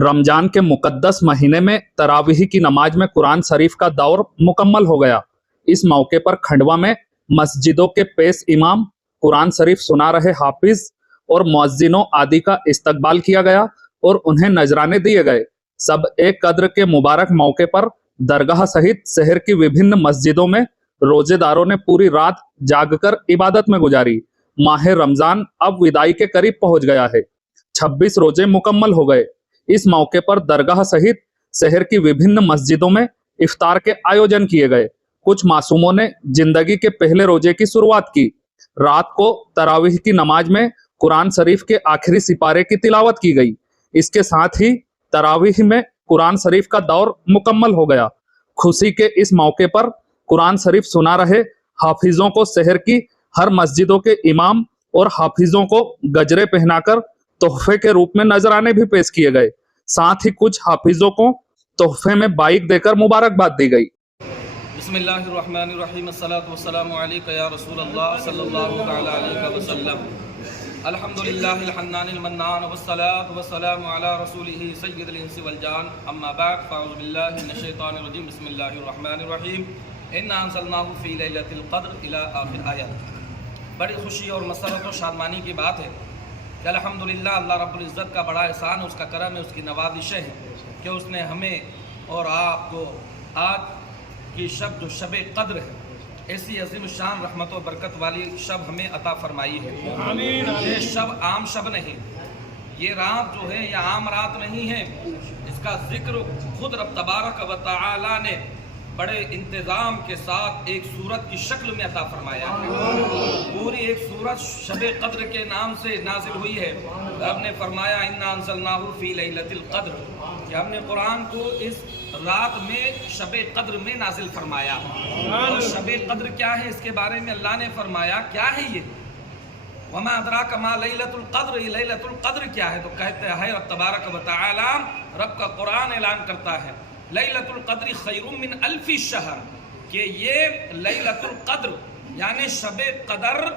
रमजान के मुकद्दस महीने में तरावीह की नमाज में कुरान शरीफ का दौर मुकम्मल हो गया। इस मौके पर खंडवा में मस्जिदों के पेश इमाम, कुरान शरीफ सुना रहे हाफिज और मुअज्जिनों आदि का इस्तकबाल किया गया और उन्हें नजराने दिए गए। सब एक कद्र के मुबारक मौके पर दरगाह सहित शहर की विभिन्न मस्जिदों में रोजेदारों ने पूरी रात जागकर इबादत में गुजारी। माह रमजान अब विदाई के करीब पहुंच गया है। 26 रोजे मुकम्मल हो गए। इस मौके पर दरगाह सहित शहर की विभिन्न मस्जिदों में इफ्तार के आयोजन किए गए। कुछ मासूमों ने जिंदगी के पहले रोजे की शुरुआत की। रात को तरावीह की नमाज में कुरान शरीफ के आखिरी सिपारे की तिलावत की गई। इसके साथ ही तरावीह में कुरान शरीफ का दौर मुकम्मल हो गया। खुशी के इस मौके पर कुरान शरीफ सुना रहे हाफिजों को शहर की हर मस्जिदों के इमाम और हाफिजों को गजरे पहनाकर तोहफे के रूप में नजराने भी पेश किए गए। साथ ही कुछ हाफिजों को तोहफे में बाइक देकर मुबारकबाद दी गई। बिस्मिल्लाहिर्रहमानिर्रहीम, अस्सलातु वस्सलामु अलैका या रसूलल्लाह सल्लल्लाहु तआला अलैहि वसल्लम। अल्हम्दुलिल्लाहिल हन्नानिल मन्नान वस्सलातु वस्सलामु अला रसूलिही सय्यिदिल इंसि वल जान, अम्मा बाद, फ़अऊज़ु बिल्लाहि मिनश शैतानिर रजीम, बिस्मिल्लाहिर्रहमानिर्रहीम, इन्ना अंज़लनाहु फ़ी लैलतिल क़द्र इला आखिर आयत। बड़ी खुशी और मसरत और शादमानी की बात है कि अल्हम्दुलिल्लाह अल्लाह रब्बुल इज़्ज़त का बड़ा एहसान है, उसका करम है, उसकी नवाज़िशें हैं कि उसने हमें और आपको आज की शब जो शब क़द्र है, ऐसी अजीम शान रहमत और बरकत वाली शब हमें अता फरमाई है। ये शब आम शब नहीं, ये रात जो है ये आम रात नहीं है। इसका जिक्र खुद रब तबारक व तआला ने बड़े इंतज़ाम के साथ एक सूरत की शक्ल में अता फरमाया है। पूरी एक सूरत शब क़द्र के नाम से नाजिल हुई है। रब ने फरमाया इन्ना अंज़लनाहु फ़ी लैलतिल क़द्र, कि हमने कुरान को इस रात में शब क़द्र में नाजिल फरमाया। और शब क़द्र क्या है, इसके बारे में अल्लाह ने फरमाया क्या है ये, वमा अदराका मा लैलतुल क़द्र, ये लैलतुल क़द्र क्या है। तो कहते हैं रब तबारक व तआला, रब का कुरान ऐलान करता है लैलतुल क़द्र खैरुम मिन अल्फि शहर, कि ये लैलतुल क़द्र यानी शब क़द्र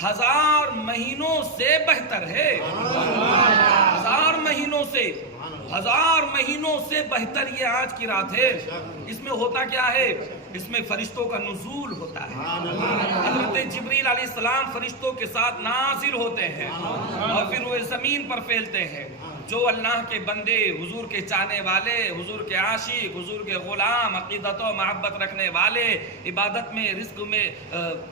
1000 महीनों से बेहतर है। 1000 महीनों से, 1000 महीनों से बेहतर ये आज की रात है। इसमें होता क्या है, इसमें फरिश्तों का नुज़ूल होता है। हज़रत जिब्रील अलैहिस्सलाम फरिश्तों के साथ नाज़िल होते हैं और फिर वो ज़मीन पर फैलते हैं। जो अल्लाह के बंदे, हुजूर के चाहने वाले, हुजूर के आशिक, हुजूर के गुलाम, अक़ीदत और मोहब्बत रखने वाले, इबादत में, रिज़्क़ में,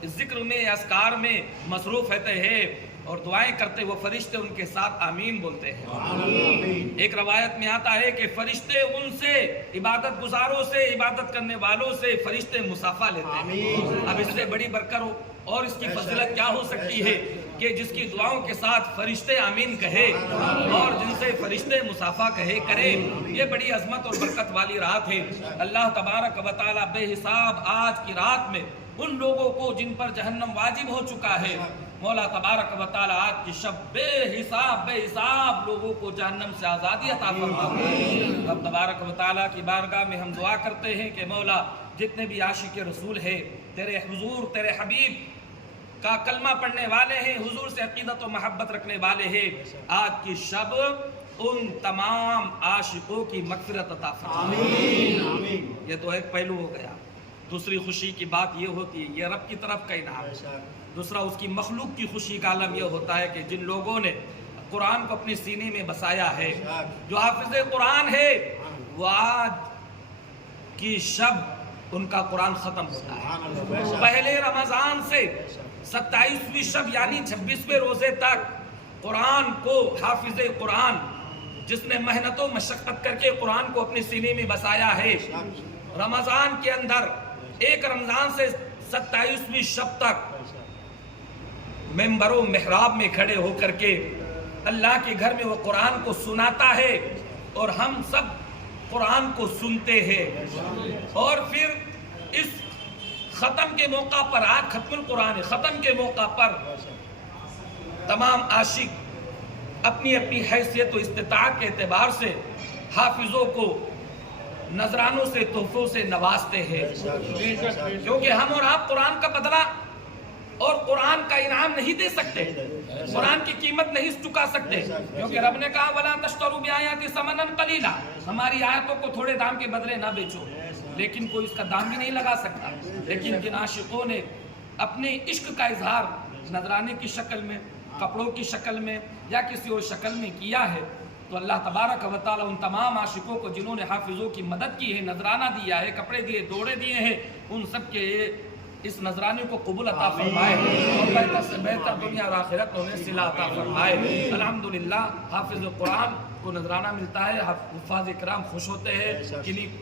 ज़िक्र में, अस्कार में मसरूफ़ रहते हैं और दुआएं करते, वो फरिश्ते उनके साथ आमीन बोलते हैं। एक रवायत में आता है कि फरिश्ते उनसे, इबादत गुजारों से, इबादत करने वालों से फरिश्ते मुसाफा लेते हैं। अब इससे बड़ी बरकत और इसकी फजीलत क्या हो सकती है कि जिसकी दुआओं के साथ फरिश्ते आमीन कहे और जिनसे फरिश्ते मुसाफा कहे करे। ये बड़ी अजमत और बरकत वाली रात है। अल्लाह तबारक व तआला बेहिसाब आज की रात में उन लोगों को जिन पर जहन्नम वाजिब हो चुका है, मौला तबारक व तआला आज की शब बेहिसाब लोगों को जहन्नम से आज़ादी अता फरमाए। रब तबारक व तआला की बारगाह में हम दुआ करते हैं कि मौला जितने भी आशिक रसूल है, तेरे हुजूर, तेरे हबीब का कलमा पढ़ने वाले हैं, हुजूर से अकीदत और मोहब्बत रखने वाले हैं, आज की शब उन तमाम आशिकों की मग़फ़िरत अता फरमाए। ये तो एक पहलू हो गया। दूसरी खुशी की बात ये होती है, ये रब की तरफ का इनाम है। दूसरा उसकी मखलूक की खुशी का आलम यह होता है कि जिन लोगों ने कुरान को अपने सीने में बसाया है, जो हाफिज़ कुरान है, वो आज की शब उनका कुरान ख़त्म होता है। पहले रमज़ान से 27वीं शब यानी 26वें रोज़े तक कुरान को हाफिज़ कुरान जिसने मेहनत मशक्क़त करके कुरान को अपने सीने में बसाया है, रमज़ान के अंदर एक रमज़ान से 27वीं शब तक मेंबरों मेहराब में खड़े होकर के अल्लाह के घर में वो कुरान को सुनाता है और हम सब कुरान को सुनते हैं। और फिर इस ख़त्म के मौका पर, आज खत्मुल कुरान है, ख़त्म के मौका पर तमाम आशिक अपनी अपनी हैसियत और इस्तिताअत के एतबार से हाफिज़ों को नजरानों से, तोहफों से नवाजते हैं, क्योंकि हम और आप कुरान का बदला اور قرآن کا انعام نہیں دے سکتے، قرآن کی قیمت نہیں چکا سکتے، کیونکہ رب نے کہا وَلَا تَشْتَرُوا بِآيَاتِي ثَمَنًا قَلِيلًا، ہماری آیتوں کو تھوڑے دام کے بدلے نہ بیچو، لیکن کوئی اس کا دام بھی نہیں لگا سکتا۔ لیکن جن عاشقوں نے اپنے عشق کا اظہار نذرانے کی شکل میں، کپڑوں کی شکل میں یا کسی اور شکل میں کیا ہے، تو اللہ تبارک و تعالیٰ ان تمام عاشقوں کو جنہوں نے حافظوں کی مدد کی ہے، نذرانہ دیا ہے، کپڑے دیے، دوڑے دیے ہیں، ان سب کے اس نذرانے کو قبول عطا فرمائے اور بہتر سے بہتر دنیا اور آخرت میں انہیں صلہ عطا فرمائے۔ الحمدللہ حافظ قرآن کو نذرانہ ملتا ہے، حفاظ کرام خوش ہوتے ہیں،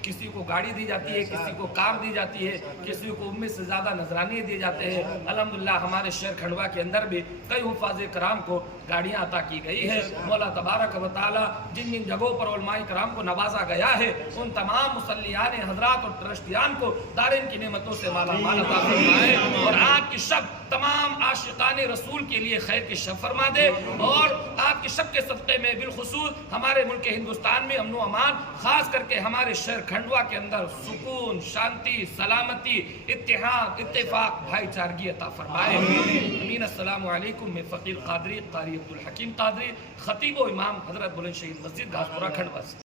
کسی کو گاڑی دی جاتی ہے، کسی کو کار دی جاتی ہے، کسی کو امید سے زیادہ نذرانے دیے جاتے ہیں۔ الحمدللہ ہمارے شہر کھنڈوا کے اندر بھی کئی حفاظ کرام کو گاڑیاں عطا کی گئی ہے۔ مولا تبارک و تعالیٰ جن جن جگہوں پر علماء کرام کو نوازا گیا ہے، ان تمام مصلیان حضرات اور ٹرسٹیان کو دارین کی نعمتوں سے مالا مال عطا فرمائے، اور آج کی شب تمام عاشقان رسول کے لیے خیر کی شب فرما دے، اور آج کی شب کے صدقے میں بالخصوص ہمارے ملک ہندوستان میں امن و امان، خاص کر کے ہمارے شہر کھنڈوا کے اندر سکون، شانتی، سلامتی، اتحاد، اتفاق، بھائی چارگی عطا فرمائے۔ امین۔ السلام علیکم۔ میں فقیر قادری، قاری عبدالحکیم قادری، خطیب و امام حضرت بلند شہید مسجد گھاسپورہ کھنڈوا سے۔